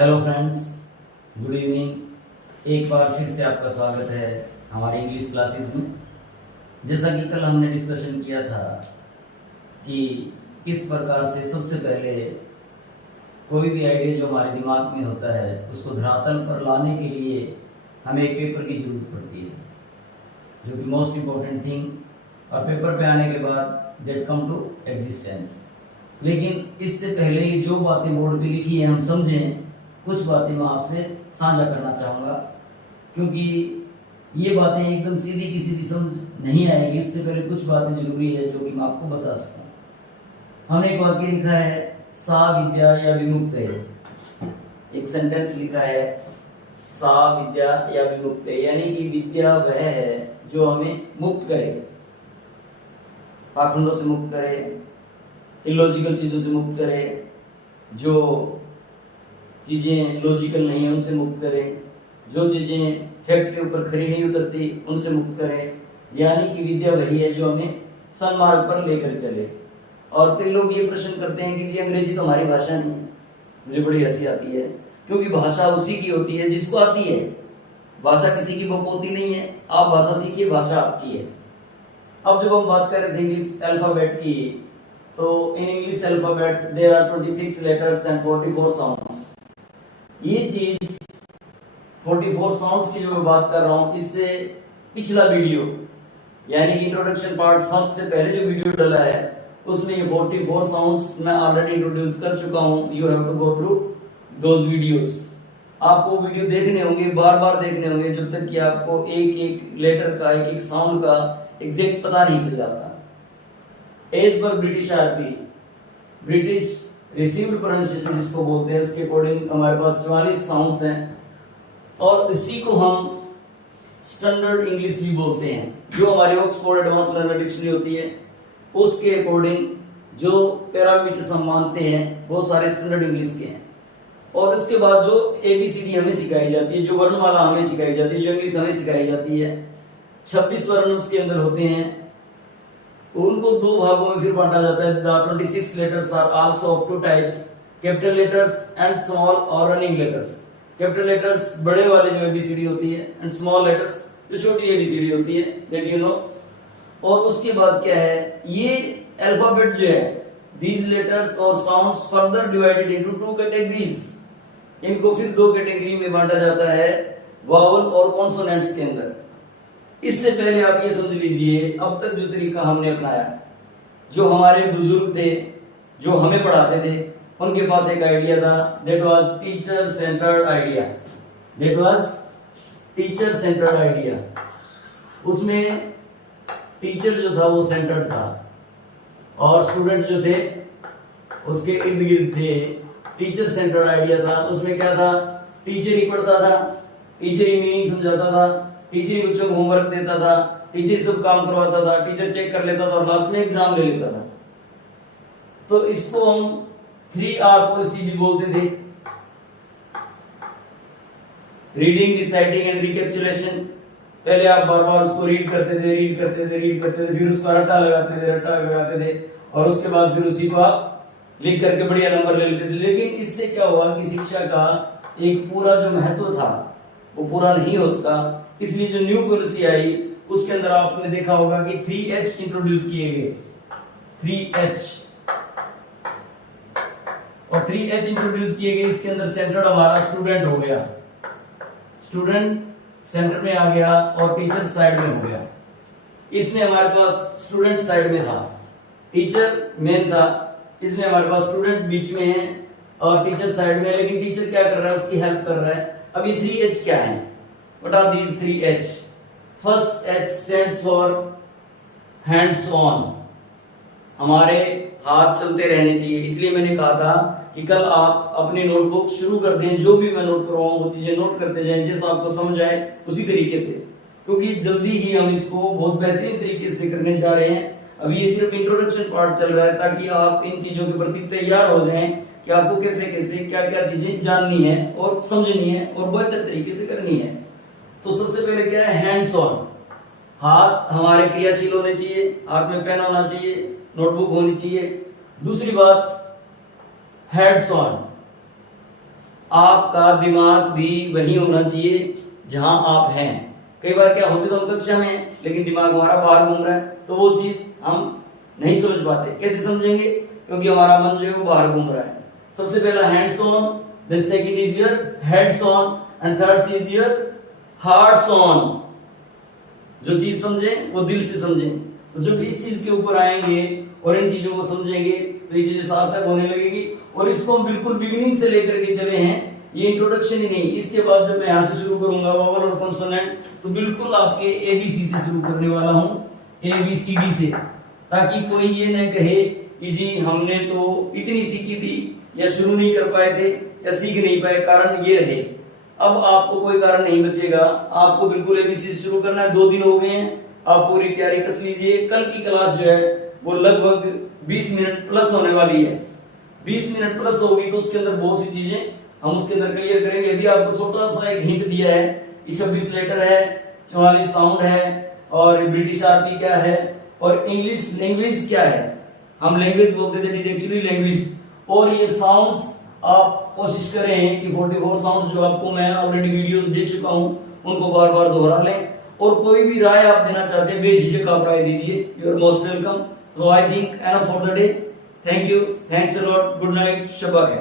Hello friends, good evening. एक बार फिर से आपका स्वागत है हमारे इंग्लिश क्लासेस में। जैसा कि कल हमने डिस्कशन किया था कि किस प्रकार से सबसे पहले कोई भी आइडिया जो हमारे दिमाग में होता है उसको धरातल पर लाने के लिए हमें एक पेपर की ज़रूरत पड़ती है, जो कि मोस्ट इम्पोर्टेंट थिंग, और पेपर पे आने के बाद डेट कम टू एग्जिस्टेंस। लेकिन इससे पहले ही जो बातें बोर्ड पे लिखी है हम समझें, कुछ बातें मैं आपसे साझा करना चाहूँगा, क्योंकि ये बातें एकदम सीधी की सीधी समझ नहीं आएगी। इससे पहले कुछ बातें जरूरी है जो कि मैं आपको बता सकूँ। हमने एक वाक्य लिखा है, सा विद्या या विमुक्त है। एक सेंटेंस लिखा है, सा विद्या या विमुक्त है, यानी कि विद्या वह है जो हमें मुक्त करे, पाखंडों से मुक्त करे, इलॉजिकल चीज़ों से मुक्त करे, जो चीज़ें लॉजिकल नहीं है उनसे मुक्त करें, जो चीज़ें फैक्ट के ऊपर खरी नहीं उतरती उनसे मुक्त करें। यानी कि विद्या वही है जो हमें सन्मार्ग पर लेकर चले। और कई लोग ये प्रश्न करते हैं कि जी अंग्रेजी तो हमारी भाषा नहीं है। मुझे बड़ी हंसी आती है, क्योंकि भाषा उसी की होती है जिसको आती है। भाषा किसी की बपोती नहीं है। आप भाषा सीखिए, भाषा आपकी है। अब जब हम बात कर रहे थे इंग्लिश अल्फाबेट की, तो in English alphabet there are 26 letters and 44 sounds. ये चीज 44 साउंड्स की जो मैं बात कर रहा हूँ, इससे पिछला वीडियो यानी कि इंट्रोडक्शन पार्ट फर्स्ट से पहले जो वीडियो डाला है उसमें ये 44 साउंड्स मैं ऑलरेडी इंट्रोड्यूस कर चुका हूँ। You have to go through those videos. आपको वीडियो देखने होंगे, बार बार देखने होंगे, जब तक कि आपको एक एक लेटर का, एक एक साउंड का एग्जैक्ट पता नहीं चल जाता। As per British RP, British received pronunciation जिसको बोलते हैं, उसके अकॉर्डिंग हमारे पास 44 साउंड्स हैं, और इसी को हम स्टैंडर्ड इंग्लिश भी बोलते हैं। जो हमारी ऑक्सफोर्ड एडवांस लर्नर डिक्शनरी होती है उसके अकॉर्डिंग जो पैरामीटर्स हम मानते हैं वो सारे स्टैंडर्ड इंग्लिश के हैं। और उसके बाद जो ABCD हमें सिखाई जाती है, जो वर्णमाला हमें सिखाई जाती है, जो इंग्लिश हमें सिखाई जाती है, 26 वर्ण उसके अंदर होते हैं। उनको दो भागों में फिर बांटा जाता है। The 26 letters are also of two types, capital letters and small or running letters. Capital letters बड़े वाले जो ABCD होती है, and small letters जो छोटी ABCD होती है, that you know। और उसके बाद क्या है, ये अल्फाबेट जो है, these letters or sounds further divided into two categories। इनको फिर दो कैटेगरी में बांटा जाता है, वावल और कॉन्सोनेंट्स के अंदर। इससे पहले आप ये समझ लीजिए, अब तक जो तरीका हमने अपनाया, जो हमारे बुजुर्ग थे, जो हमें पढ़ाते थे, उनके पास एक आइडिया था, that was teacher centred idea. That was teacher centred idea. उसमें टीचर जो था वो सेंटर्ड था और स्टूडेंट जो थे उसके इर्द गिर्द थे। टीचर सेंटर्ड आइडिया था। उसमें क्या था, टीचर ही पढ़ता था, टीचर ही मीनिंग समझाता था, टीचर ही बच्चों को होमवर्क देता था, टीचर सब काम करवाता था, टीचर चेक कर लेता था और लास्ट में एग्जाम ले लेता था। तो इसको हम 3R पॉलिसी भी बोलते थे, रीडिंग, रिसाइटिंग एंड रिकैपिचुलेशन। पहले आप बार बार उसको रीड करते थे, फिर उसका रट्टा लगाते थे और उसके बाद फिर उसी को आप लिख करके बढ़िया नंबर ले लेते थे। लेकिन इससे क्या हुआ कि शिक्षा का एक पूरा जो महत्व था वो पूरा नहीं हो सका। इसलिए जो न्यू पॉलिसी आई उसके अंदर आपने देखा होगा कि 3H इंट्रोड्यूस किए गए। 3H और 3H इंट्रोड्यूस किए गए। इसके अंदर सेंटर हमारा स्टूडेंट हो गया, स्टूडेंट सेंटर में आ गया और टीचर साइड में हो गया। इसमें हमारे पास स्टूडेंट साइड में था, टीचर मेन था। इसमें हमारे पास स्टूडेंट बीच में है और टीचर साइड में, लेकिन टीचर क्या कर रहा है, उसकी हेल्प कर रहा है। अब ये 3H क्या है? What are these 3H? First H stands for hands on। हमारे हाथ चलते रहने चाहिए। इसलिए मैंने कहा था कि कल आप अपनी नोटबुक शुरू कर दें, जो भी मैं नोट करवाऊं वो चीजें नोट करते जाएं, जैसा आपको समझ आए उसी तरीके से, क्योंकि जल्दी ही हम इसको बहुत बेहतरीन तरीके से करने जा रहे हैं। अभी ये सिर्फ इंट्रोडक्शन पार्ट चल रहा है ताकि आप इन चीजों के प्रति तैयार हो जाएं कि आपको कैसे कैसे क्या क्या चीजें जाननी है और समझनी है और बेहतर तरीके से करनी है। तो सबसे पहले क्या है, हैंड्स ऑन। हाथ हमारे क्रियाशील होने चाहिए, हाथ में पेन होना चाहिए, नोटबुक होनी चाहिए। दूसरी बात, हेड्स ऑन। आपका दिमाग भी वही होना चाहिए जहां आप हैं। कई बार क्या होते तो हम कक्षा में हैं, लेकिन दिमाग हमारा बाहर घूम रहा है, तो वो चीज हम नहीं समझ पाते। कैसे समझेंगे? क्योंकि हमारा मन जो है वो बाहर घूम रहा है। सबसे पहला hands on, then second is your heads on, and third is your hearts on. जो चीज समझें वो दिल से समझें। तो जब इस चीज के ऊपर आएंगे और इन चीजों को समझेंगे तो ये चीजें सार्थक होने लगेगी। और इसको हम बिल्कुल बिगिनिंग से लेकर के चले हैं, ये इंट्रोडक्शन ही नहीं। इसके बाद जब मैं यहाँ से शुरू करूंगा वोवल और कॉन्सोनेंट, तो बिल्कुल आपके एबीसी से शुरू करने वाला हूँ, एबीसीडी से, ताकि कोई ये न कहे कि जी हमने तो इतनी सीखी थी या शुरू नहीं कर पाए थे या सीख नहीं पाए। कारण ये रहे, अब आपको कोई कारण नहीं बचेगा, आपको बिल्कुल एबीसी से शुरू करना है। 2 दिन हो गए हैं, आप पूरी तैयारी कस लीजिए। कल की क्लास जो है वो लगभग 20 मिनट प्लस होने वाली है। 20 मिनट प्लस होगी तो उसके अंदर बहुत सी चीजें हम उसके अंदर क्लियर करेंगे। अभी आपको छोटा सा एक हिंट दिया है, 26 लेटर है, 44 साउंड है, और ब्रिटिश आरपी क्या है, और इंग्लिश लैंग्वेज क्या है। हम लैंग्वेज बोलते थे, इट इज एक्चुअली लैंग्वेज। और ये साउंड्स आप कोशिश करें कि 44 साउंड्स जो आपको मैं ऑलरेडी वीडियोस दे चुका हूं उनको बार बार दोहरा लें। और कोई भी राय आप देना चाहते हैं बेझिझक आप राय दीजिए, you are most welcome. So I think enough for the day. Thank you. Thanks a lot. Good night. Shabak hai.